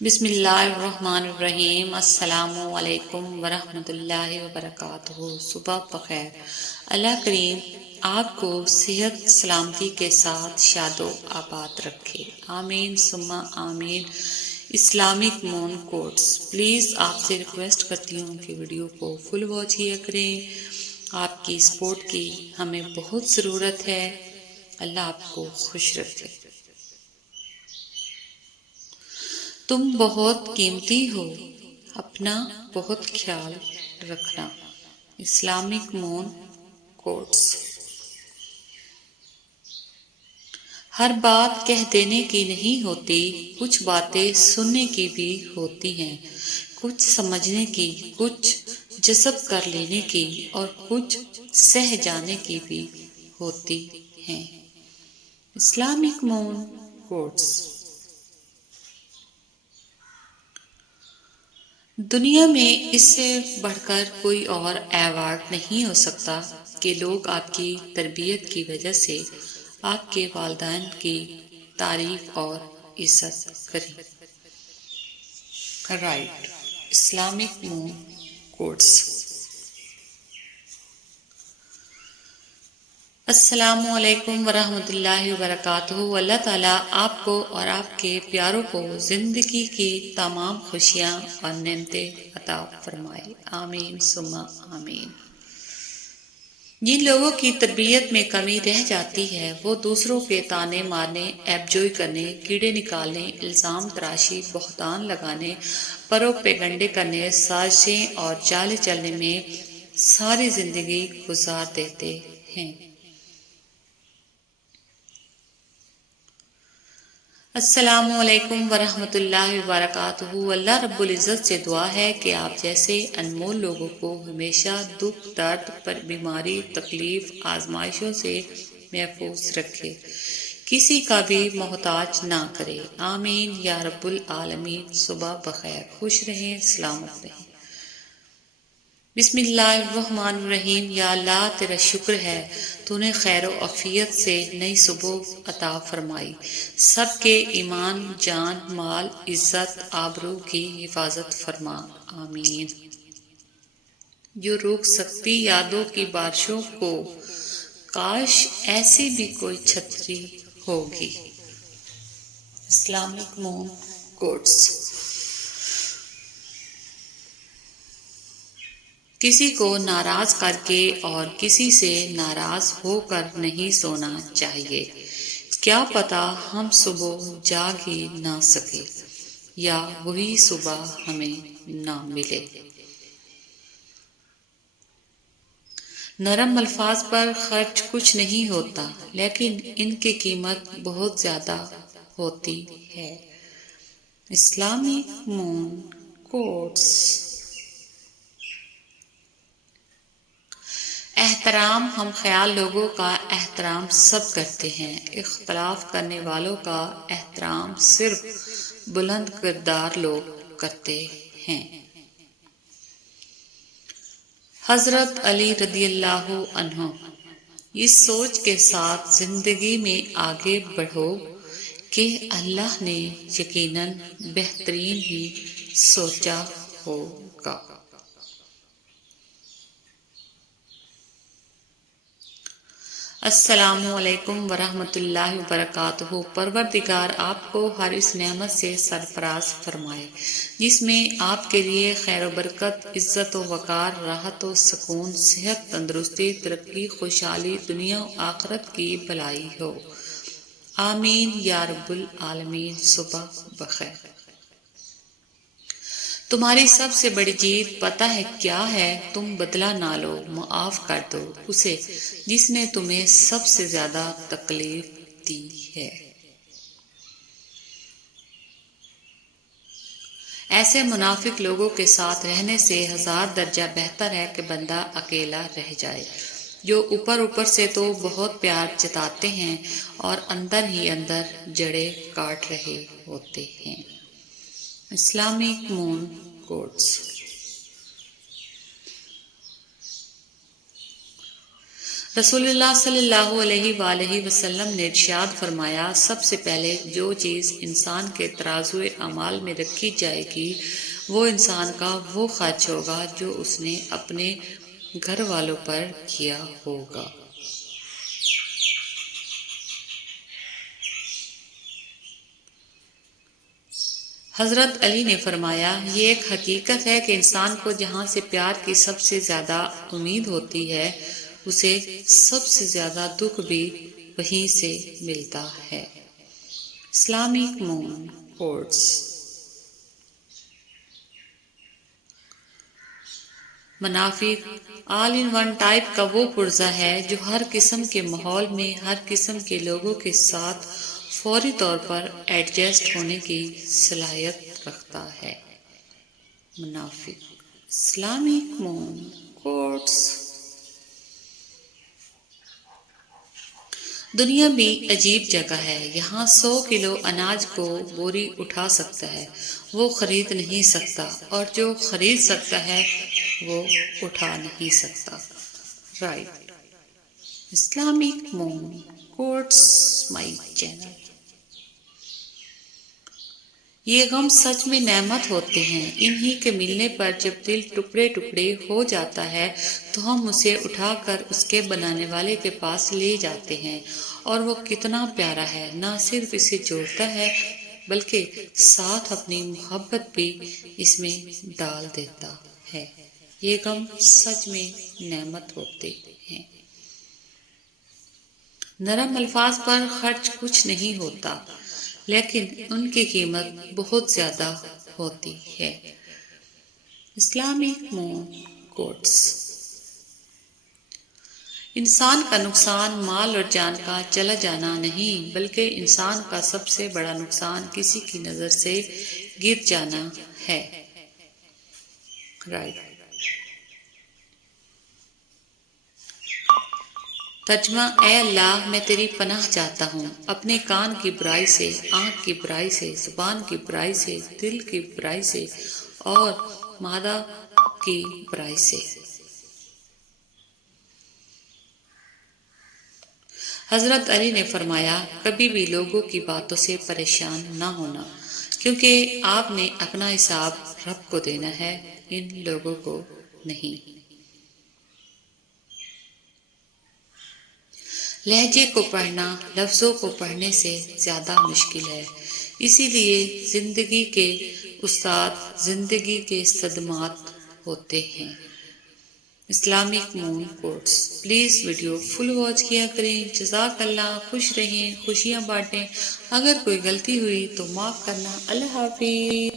بسم اللہ الرحمن الرحیم۔ السلام علیکم ورحمۃ اللہ وبرکاتہ۔ صبح بخیر۔ اللہ کریم آپ کو صحت سلامتی کے ساتھ شاد و آباد رکھے، آمین ثم آمین۔ اسلامک مون کوٹس، پلیز آپ سے ریکویسٹ کرتی ہوں کہ ویڈیو کو فل واچ کیا کریں۔ آپ کی سپورٹ کی ہمیں بہت ضرورت ہے۔ اللہ آپ کو خوش رکھے۔ تم بہت قیمتی ہو، اپنا بہت خیال رکھنا۔ Islamic moon quotes. ہر بات کہہ دینے کی نہیں ہوتی، کچھ باتیں سننے کی بھی ہوتی ہیں، کچھ سمجھنے کی، کچھ جذب کر لینے کی اور کچھ سہ جانے کی بھی ہوتی ہیں۔ Islamic moon quotes. دنیا میں اس سے بڑھ کر کوئی اور ایوارڈ نہیں ہو سکتا کہ لوگ آپ کی تربیت کی وجہ سے آپ کے والدین کی تعریف اور عزت کریں۔ رائٹ۔ Islamic moon quotes. السلام علیکم ورحمۃ اللہ وبرکاتہ۔ اللہ تعالیٰ آپ کو اور آپ کے پیاروں کو زندگی کی تمام خوشیاں اور نعمتیں عطا فرمائے، آمین ثم آمین۔ جن لوگوں کی تربیت میں کمی رہ جاتی ہے وہ دوسروں کے طعنے مارنے، عیب جوئی کرنے، کیڑے نکالنے، الزام تراشی، بہتان لگانے، پروپیگنڈے کرنے، سازشیں اور چالیں چلنے میں ساری زندگی گزار دیتے ہیں۔ السلام علیکم ورحمۃ اللہ وبرکاتہ۔ اللہ رب العزت سے دعا ہے کہ آپ جیسے انمول لوگوں کو ہمیشہ دکھ، درد، بیماری، تکلیف، آزمائشوں سے محفوظ رکھے، کسی کا بھی محتاج نہ کرے، آمین یا رب العالمین۔ صبح بخیر، خوش رہیں، سلامت رہیں۔ بسم اللہ الرحمن الرحیم۔ یا اللہ تیرا شکر ہے، تو نے خیر و عافیت سے نئی صبح عطا فرمائی، سب کے ایمان، جان، مال، عزت، آبرو کی حفاظت فرما، آمین۔ جو روک سکتی یادوں کی بارشوں کو، کاش ایسی بھی کوئی چھتری ہوگی۔ Islamic moon quotes. کسی کو ناراض کر کے اور کسی سے ناراض ہو کر نہیں سونا چاہیے، کیا پتہ ہم صبح جاگ ہی نہ سکے یا وہی صبح ہمیں نہ ملے۔ نرم الفاظ پر خرچ کچھ نہیں ہوتا، لیکن ان کی قیمت بہت زیادہ ہوتی ہے۔ Islamic moon quotes. احترام ہم خیال لوگوں کا احترام سب کرتے ہیں، اختلاف کرنے والوں کا احترام صرف بلند کردار لوگ کرتے ہیں۔ حضرت علی رضی اللہ عنہ۔ اس سوچ کے ساتھ زندگی میں آگے بڑھو کہ اللہ نے یقیناً بہترین ہی سوچا ہوگا۔ السلام علیکم ورحمۃ اللہ وبرکاتہ۔ پروردگار آپ کو ہر اس نعمت سے سرفراز فرمائے جس میں آپ کے لیے خیر و برکت، عزت و وقار، راحت و سکون، صحت، تندرستی، ترقی، خوشحالی، دنیا و آخرت کی بھلائی ہو، آمین یا رب العالمین۔ صبح بخیر۔ تمہاری سب سے بڑی جیت پتہ ہے کیا ہے؟ تم بدلہ نہ لو، معاف کر دو اسے جس نے تمہیں سب سے زیادہ تکلیف دی ہے۔ ایسے منافق لوگوں کے ساتھ رہنے سے 1000 درجہ بہتر ہے کہ بندہ اکیلا رہ جائے، جو اوپر سے تو بہت پیار جتاتے ہیں اور اندر ہی اندر جڑیں کاٹ رہے ہوتے ہیں۔ Islamic moon quotes. رسول اللہ صلی اللہ علیہ وآلہ وسلم نے ارشاد فرمایا، سب سے پہلے جو چیز انسان کے ترازو اعمال میں رکھی جائے گی وہ انسان کا وہ خرچ ہوگا جو اس نے اپنے گھر والوں پر کیا ہوگا۔ حضرت علی نے فرمایا، یہ ایک حقیقت ہے کہ انسان کو جہاں سے پیار کی سب سے زیادہ امید ہوتی ہے اسے سب سے زیادہ دکھ بھی وہیں سے ملتا ہے۔ Islamic moon quotes. منافق آل ان ون ٹائپ کا وہ پرزہ ہے جو ہر قسم کے ماحول میں ہر قسم کے لوگوں کے ساتھ فوری طور پر ایڈجسٹ ہونے کی صلاحیت رکھتا ہے۔ منافق۔ Islamic moon quotes. دنیا بھی عجیب جگہ ہے، یہاں 100 کلو اناج کو بوری اٹھا سکتا ہے وہ خرید نہیں سکتا، اور جو خرید سکتا ہے وہ اٹھا نہیں سکتا۔ Right. Islamic moon quotes my channel. یہ غم سچ میں نعمت ہوتے ہیں، انہی کے ملنے پر جب دل ٹکڑے ٹکڑے ہو جاتا ہے تو ہم اسے اٹھا کر اس کے بنانے والے کے پاس لے جاتے ہیں، اور وہ کتنا پیارا ہے، نہ صرف اسے جوڑتا ہے بلکہ ساتھ اپنی محبت بھی اس میں ڈال دیتا ہے۔ یہ غم سچ میں نعمت ہوتے ہیں۔ نرم الفاظ پر خرچ کچھ نہیں ہوتا، لیکن ان کی قیمت بہت زیادہ ہوتی ہے۔ Islamic moon quotes. انسان کا نقصان مال اور جان کا چلا جانا نہیں، بلکہ انسان کا سب سے بڑا نقصان کسی کی نظر سے گر جانا ہے۔ رائٹ۔ ترجمہ: اے اللہ، میں تیری پناہ چاہتا ہوں اپنے کان کی برائی سے، آنکھ کی برائی سے، زبان کی برائی سے، دل کی برائی سے اور معدہ کی برائی سے۔ حضرت علی نے فرمایا، کبھی بھی لوگوں کی باتوں سے پریشان نہ ہونا، کیونکہ آپ نے اپنا حساب رب کو دینا ہے، ان لوگوں کو نہیں۔ لہجے کو پڑھنا لفظوں کو پڑھنے سے زیادہ مشکل ہے، اسی لیے زندگی کے استاد زندگی کے صدمات ہوتے ہیں۔ Islamic moon quotes. Please video full watch کیا کریں۔ جزاک اللہ۔ خوش رہیں، خوشیاں بانٹیں۔ اگر کوئی غلطی ہوئی تو معاف کرنا۔ اللہ حافظ۔